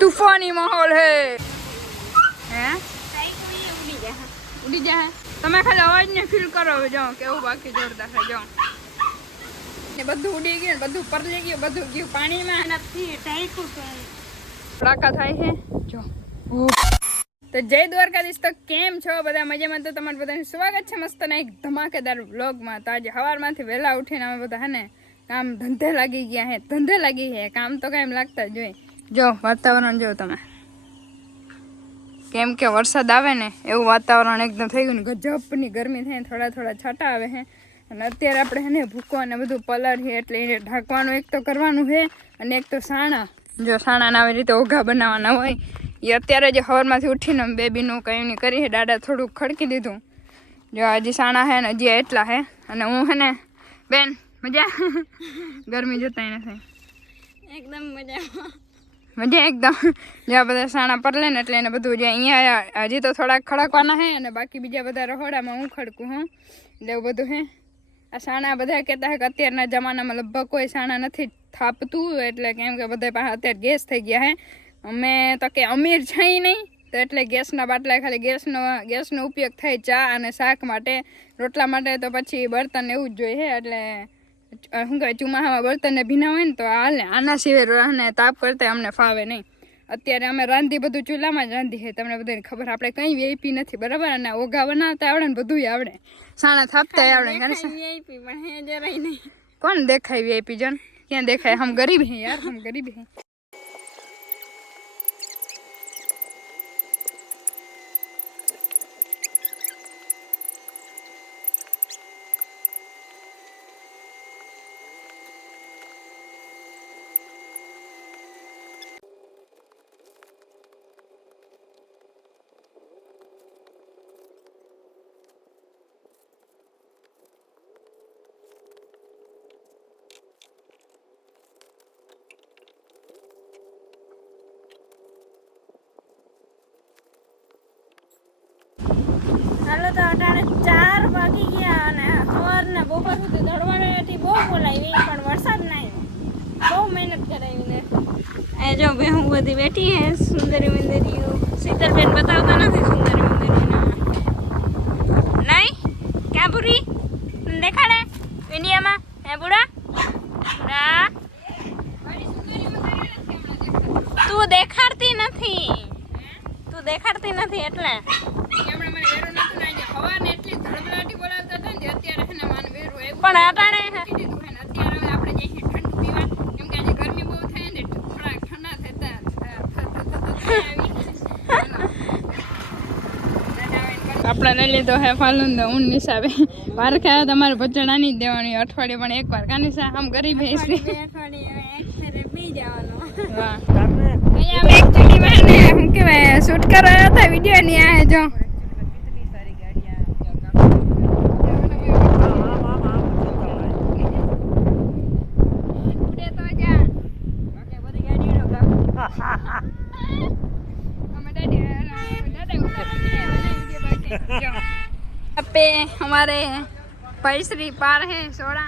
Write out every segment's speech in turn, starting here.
તૂફાની માહોલ હે હે ઉડી જાય તમે ખાલી અવાજ ને ફીલ કરો હવે જો કેવું બાકી જોરદાર છે જો ને બધું ઉડી ગયું ને બધું પરલી ગયું બધું ગયું પાણીમાં નથી ટાઈકું છે ફડાકા થાય છે જો તો જય દ્વારકાધીશ તો કેમ છો બધા? મજામાં તો તમારું બધાનું સ્વાગત છે મસ્ત ને એક ધમાકેદાર વ્લોગમાં તો આજે સવારમાંથી વહેલા ઉઠીને અમે બધા હે ને કામ ધંધે લાગી ગયા હે ધંધે લાગી હે. કામ તો કાંઈ લાગતા જ હોય. જો, વાતાવરણ જો તમે. કેમ કે વરસાદ આવે ને, એવું વાતાવરણ એકદમ થઈ ગયું ને, ગજબની ગરમી થાય થોડા થોડા છાંટા આવે છે અને અત્યારે આપણે હે ને, ભૂકો અને બધું પલર છે એટલે એને ઢાંકવાનું એક તો કરવાનું છે અને એક તો સાણા. જો, સાણાના આવી રીતે ઓઘા બનાવવાના હોય. એ અત્યારે જે હવારમાંથી ઉઠીને બેબીનું કંઈ નહીં કરી છે દાદા થોડુંક ખડકી દીધું. જો હજી સાણા છે ને, હજી એટલા છે અને હું છે ને, બેન, મજા? ગરમી જતા નથી. એકદમ મજામાં. મજા એકદમ જ્યાં બધા સાણા પરલે ને એટલે એને બધું જે અહીંયા હજી તો થોડાક ખડકવાના હે અને બાકી બીજા બધા રહોડામાં હું ખડકું, હું? એટલે એવું બધું હે. આ સાણા બધા કહેતા હે કે અત્યારના જમાનામાં લગભગ કોઈ સાણા નથી થાપતું, એટલે કેમ કે બધા પાસે અત્યારે ગેસ થઈ ગયા હે. અમે તો કે અમીર છે નહીં, તો એટલે ગેસના બાટલા ખાલી ગેસનો ગેસનો ઉપયોગ થાય ચા અને શાક માટે. રોટલા માટે તો પછી બર્તન એવું જ જોઈએ એટલે શું કહેવાય ચોમાસામાં બળતરને ભીના હોય ને તો હાલે. આના સિવાય રહને તાપ કરતા અમને ફાવે નહીં. અત્યારે અમે રાંધી બધું ચૂલામાં જ રાંધી છે. તમને બધાને ખબર આપણે કંઈ વેપી નથી બરાબર? અને ઓઘા બનાવતા આવડે ને બધું આવડે. સાણા થાપતા આવડે વીઆઈપી પણ જરાય નહીં. કોણ દેખાય વીઆઈપી જન ક્યાં દેખાય? હમ ગરીબ હે યાર હમ ગરીબ હે. હાલો તો અટાણે ચાર વાગી ગયા અને સવારના બપોર સુધી દોડવાની બહુ બોલાવી પણ વરસાદ નહીં બહુ મહેનત કરાવીને. એ જો બે હું બધી બેઠી હે સુંદરી મંદરીઓ. શીતલબેન બતાવતા નથી સુંદરી મંદરીઓ નહીં ક્યાં પૂરી દેખાડે. ઇન્ડિયામાં હે બુડા? તું દેખાડતી નથી. તું દેખાડતી નથી એટલે. જે અત્યારે છે ને માને વેરો આવ્યો પણ અટાણે છે અત્યારે હવે આપણે જઈએ ઠંડુ પીવા કેમ કે આજે ગરમી બહુ થાય ને થોડા ઠંડા થતા આપણે લઈ લીધો હે ફાલુંદો ઊન નિશાબે. વાર ખાય તમારે ભજણાની જ દેવાની અઠવાડિયે પણ એક વાર કાનિસા આમ ગરીબ હે અઠવાડિયે એક ને શું કરવા હતા વીડિયો ની આ જો ઉડે તો જા અમે દાદી દાદા ઉતારવા જો पे हमारे पैसरी पार है सोडा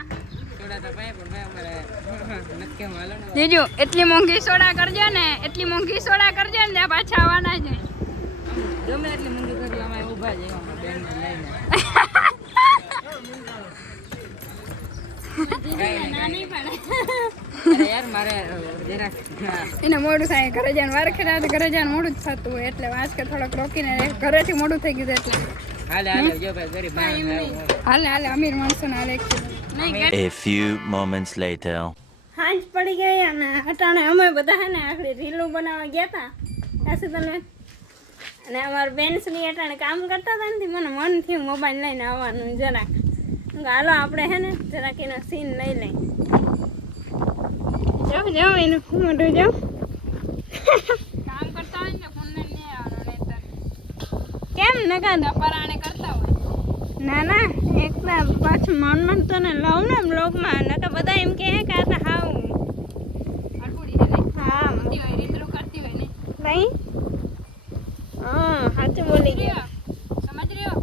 જીજુ એટલી મોંઘી સોડા કરજો ને એટલી મોંઘી સોડા કરજો ને ત્યાં પાછા આવવાના છે ગમે એટલી મંદી કરી અમે ઊભા જ એવામાં બેન લઈને નાની પણ અરે યાર મારે જરાક હા, એને મોડું થાય ઘરે જઈને વાર ખેડા ઘરે જઈને મોડું જ થતું હોય એટલે વાંચ કે થોડોક રોકીને રહે. ઘરેથી મોડું થઈ ગયું એટલે હાલે અમીર માણસો ને A few moments later. હાંજ પડી ગઈ અને અટાણે અમે બધા હે ને આખડી રીલું બનાવવા ગયા હતા ત્યાંથી તમે અને અમારા બેન્સની અટાણે કામ કરતા હતા ને મને મન થયું મોબાઈલ લઈને આવવાનું જરાક. હાલો આપણે હે ને જરાક એનો સીન લઈ લઈ જાઓ જાઓ એનું મોઢું જાઓ કામ કરતા હોય ને ફોન લઈને નહીં આવવાનું નહીંતર કેમ નકા પરાણે કરતા હોય? ના ના એક પાછું મન મન તો ને લઉં ને બ્લોગમાં તો બધા એમ કહે કે આ તો હાવ ને? હા. કરતી હોય રીતરું કરતી હોય ને? નહીં? હા સાચું બોલી ગયા. સમજ રહ્યો?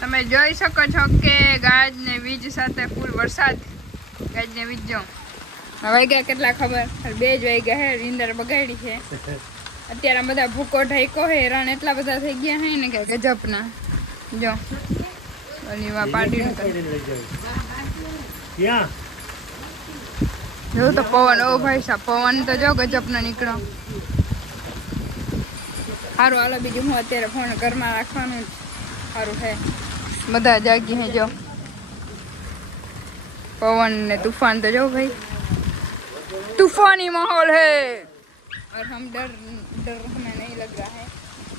તમે જોઈ શકો છો કે ગાજ ને વીજ સાથે ફૂલ વરસાદ. ગાજ ને વીજ જો વાગ્યા કેટલા ખબર? બે જ વાગ્યા હે નીંદર બગાડી છે. અત્યારે બધા ભૂકો ઢાઈકો હે રણ એટલા બધા થઈ ગયા હે ને કે ગજબના. જો ઓલી વા પાટી નું ક્યાં? જો તો પવન ઓ ભાઈ સાહેબ પવન તો જો ગજબનો નીકળો સારું હાલો બીજું હું અત્યારે ફોન ઘરમાં રાખવાનું સારું હે. બધા જાગી હે જો. પવન ને તુફાન તો જો ભાઈ. तूफानी माहौल है और हम डर डर हमें नहीं लग रहा है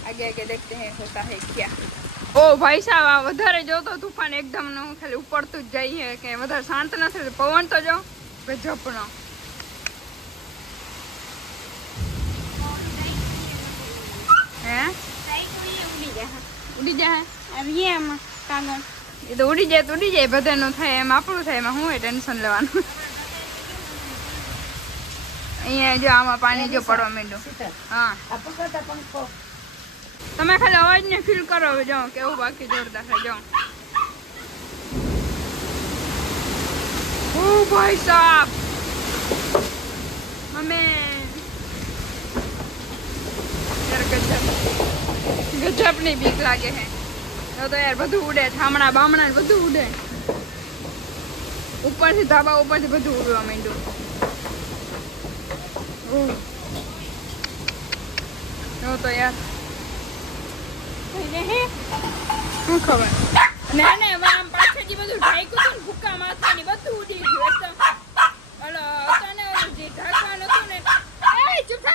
आगे आगे देखते हैं होता है क्या ઓ ભાઈ સાહેબ આ વધારે જો તો તૂફાન એકદમ નું ખાલી ઉપડતું જ જાય છે કે વધારે શાંત નથી પવન તો જો ગજબનો હે ઉડી જાય ઉડી જાય આવીએ આમાં કાગળ એ તો ઉડી જાય તો ઉડી જાય બધાનું થાય એમ આપણું થાય એમાં શું ટેન્શન લેવાનું અહીંયા જો આમાં પાણી જો પડવા માંડ્યું. હા. તમે ખાલી અવાજને ફીલ કરો જો કેવું બાકી જોરદાર છે જો ઓ ભાઈ સાહેબ મમ્મી યાર ગજબ. ગજબની બીક લાગે છે. તો તો યાર બધું ઉડે થામણા બામણા ને બધું ઉડે. ઉપરથી ધાબા ઉપરથી બધું ઉડવા માંડ્યું. ઓહ. જો તો યાર શું ખબર? ના ના હવે આમ પાછળથી બધું ઢાંક્યું હતું ને ભૂકા માથાની બધું ઉડી ગયું એકદમ. ઓલો હતો ને ઓલું જે ઢાંકવાનું હતું ને. એ ચૂપ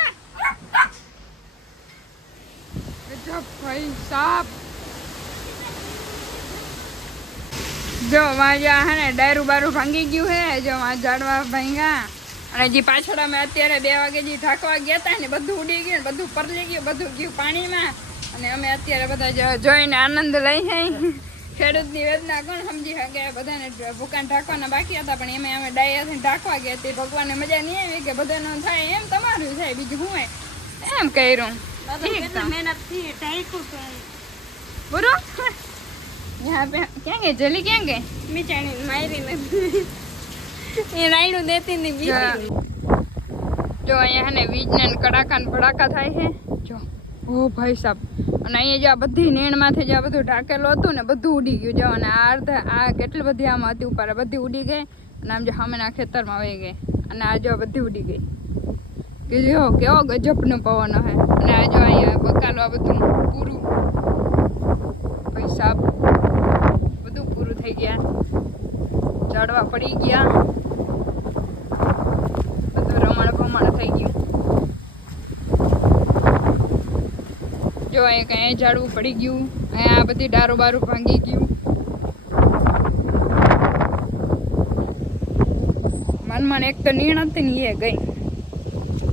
ગજબ ભાઈ સાપ. જો વાંજા હે ને ડાયરું બારું ભાંગી ગયું હે જો મારા ઝાડવા ભાંગ્યા. અને જે પાછળ અમે અત્યારે બે વાગે જે થાકવા ગયા હતા ને બધું ઉડી ગયું બધું પરલી ગયું બધું ગયું પાણીમાં. અને અમે અત્યારે બધા જોઈને આનંદ લઈ જાય ખેડૂતની વેદના કોણ સમજી શકે? બધાને ભૂકાન ઢાંકવાના બાકી હતા પણ એમાં અમે ડાયાથી ઢાંકવા ગયા તે. ભગવાનને મજા નહીં આવી કે બધાનું થાય એમ તમારું થાય બીજું હું એમ કર્યું. બરો ક્યાં ગઈ? જલી ક્યાં ગઈ? મેં મારી નથી એ રાયડું દેતી ની બીજી. જો અહીંયા ને વીજને કડાકા ને ભડાકા થાય છે. જો. ઓ ભાઈ સાહેબ અને અહીંયા જે આ બધી નેણમાંથી જે આ બધું ઢાકેલું હતું ને બધું ઉડી ગયું. જો અને આ અર્ધ આ કેટલી બધી આમાં હતી ઉપર બધી ઉડી ગઈ અને આમ જો સામેના ખેતરમાં વહી ગઈ. અને આ જો બધી ઉડી ગઈ. કે જો કેવો ગજબનો પવન હે. અને આ જો અહીંયા બકાલો આ બધું પૂરું. ભાઈ સાહેબ બધું પૂરું થઈ ગયા. ઝાડવા પડી ગયા બધું રમણ ભમણ થઈ ગયું જો અહીંયા કઈ ઝાડવું પડી ગયું અહીંયા આ બધી ડારો બારું ભાંગી ગયું. મન મન એક તો નીણ હતી ને એ ગઈ.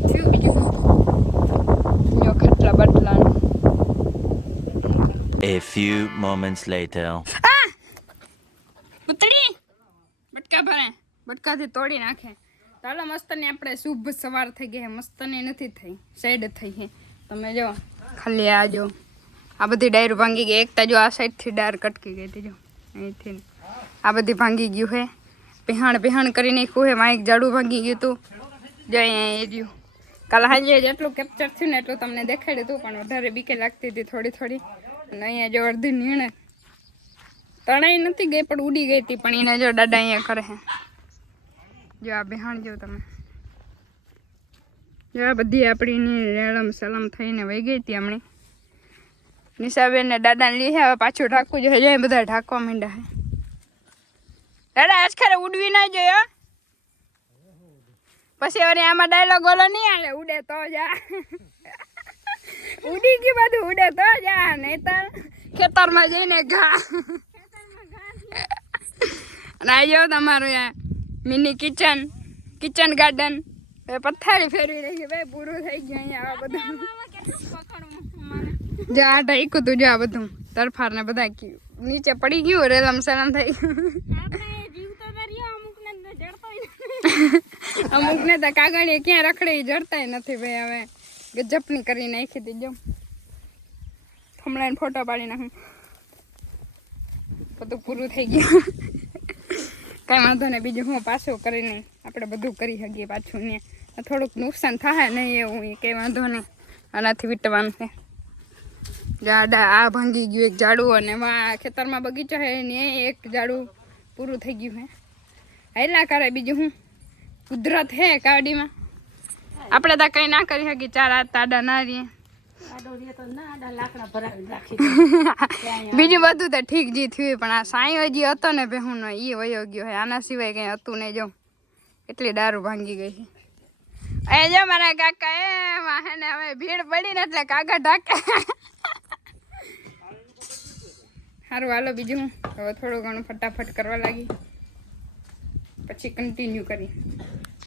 થયું બીજું જો ખાટલા બાટલા. A few moments later. Putli! બટકા ભરે. બટકાથી તોડી નાખે. ચાલો મસ્તને આપણે શુભ સવાર થઈ ગઈ મસ્તને નથી થઈ. સેડ થઈ છે. તમે જો ખાલી આ જો. આ બધી ડાયર ભાંગી ગઈ. એક જો આ સાઈડથી ડાયર કટકી ગઈ હતી જો. અહીંથી આ બધી ભાંગી ગયું છે પહેણ પહેણ કરી નાખ્યું છે માઇક જાડું ભાંગી ગયું હતું જો અહીંયા એ રહ્યું કાલ સાંજે જેટલું કેપ્ચર થયું ને એટલું તમને દેખાડ્યું હતું પણ વધારે બીકે લાગતી હતી થોડી થોડી. અને અહીંયા જો અડધી નીણે. તણાઈ નથી ગઈ, પણ ઉડી ગઈ હતી, પણ એને જો દાદા અહીંયા કરે છે જો આ બેહાણ જો તમે. જો આ બધી આપણી રેળમ સલમ થઈને વહી ગઈ હતી હમણાં. નિશાબેન ને દાદાને લઈ હવે પાછું ઢાંકવું જોઈએ. હજી બધા ઢાંકવા માંડ્યા હે. દાદા, આજ ખરે ઉડવી ના જોઈએ પછી હવે આમાં ડાયલોગ ઓલો નહીં આવે ઉડે તો જા. ઉડી ગયું બધું, ઉડે તો જા, નહીતર ખેતરમાં જઈને ઘા. અને આવી જાઓ તમારું યા મિની કિચન કિચન ગાર્ડન હવે પથારી ફેરવી રહી ભાઈ પૂરું થઈ ગયું અહીંયા આ બધું. જો આ ઢાંક્યું તું, જો આ બધું. તરફાર ને બધા કી- નીચે પડી ગયું, રેલમ સલમ થઈ ગયું અમુક ને તો કાગળીએ ક્યાં રખડે જડતાય નથી ભાઈ હવે. ગજપની કરી નાખી દીજો હમણાં ફોટો પાડી નાખું. બધું પૂરું થઈ ગયું. કાંઈ વાંધો ને બીજું હું પાછું કરીને આપણે બધું કરી શકીએ પાછું ને. થોડુંક નુકસાન થાય નહીં એવું એ કંઈ વાંધો નહીં. આનાથી વીટવાનું છે. જાડા આ ભાંગી ગયું એક ઝાડું અને વા ખેતરમાં બગીચો છે ને એક ઝાડું પૂરું થઈ ગયું હે હેલા કરે બીજું હું? કુદરત હે કાવડીમાં. આપણે તો કંઈ ના કરી શકીએ ચાર હાથ તાડા ના રહીએ બીજું બધું તો ઠીક જી થયું પણ આ સાંઈ હજી હતો ને બેહુનો એ વયો ગયો હે આના સિવાય કંઈ હતું નહીં જો. એટલી દારૂ ભાંગી ગઈ છે. એ જો મારા કાકા, એ વાહે હવે ભીડ પડી ને એટલે કાકા ઢાકે. સારું હાલો બીજું. હવે થોડું ઘણું ફટાફટ કરવા લાગી. પછી કન્ટિન્યુ કરી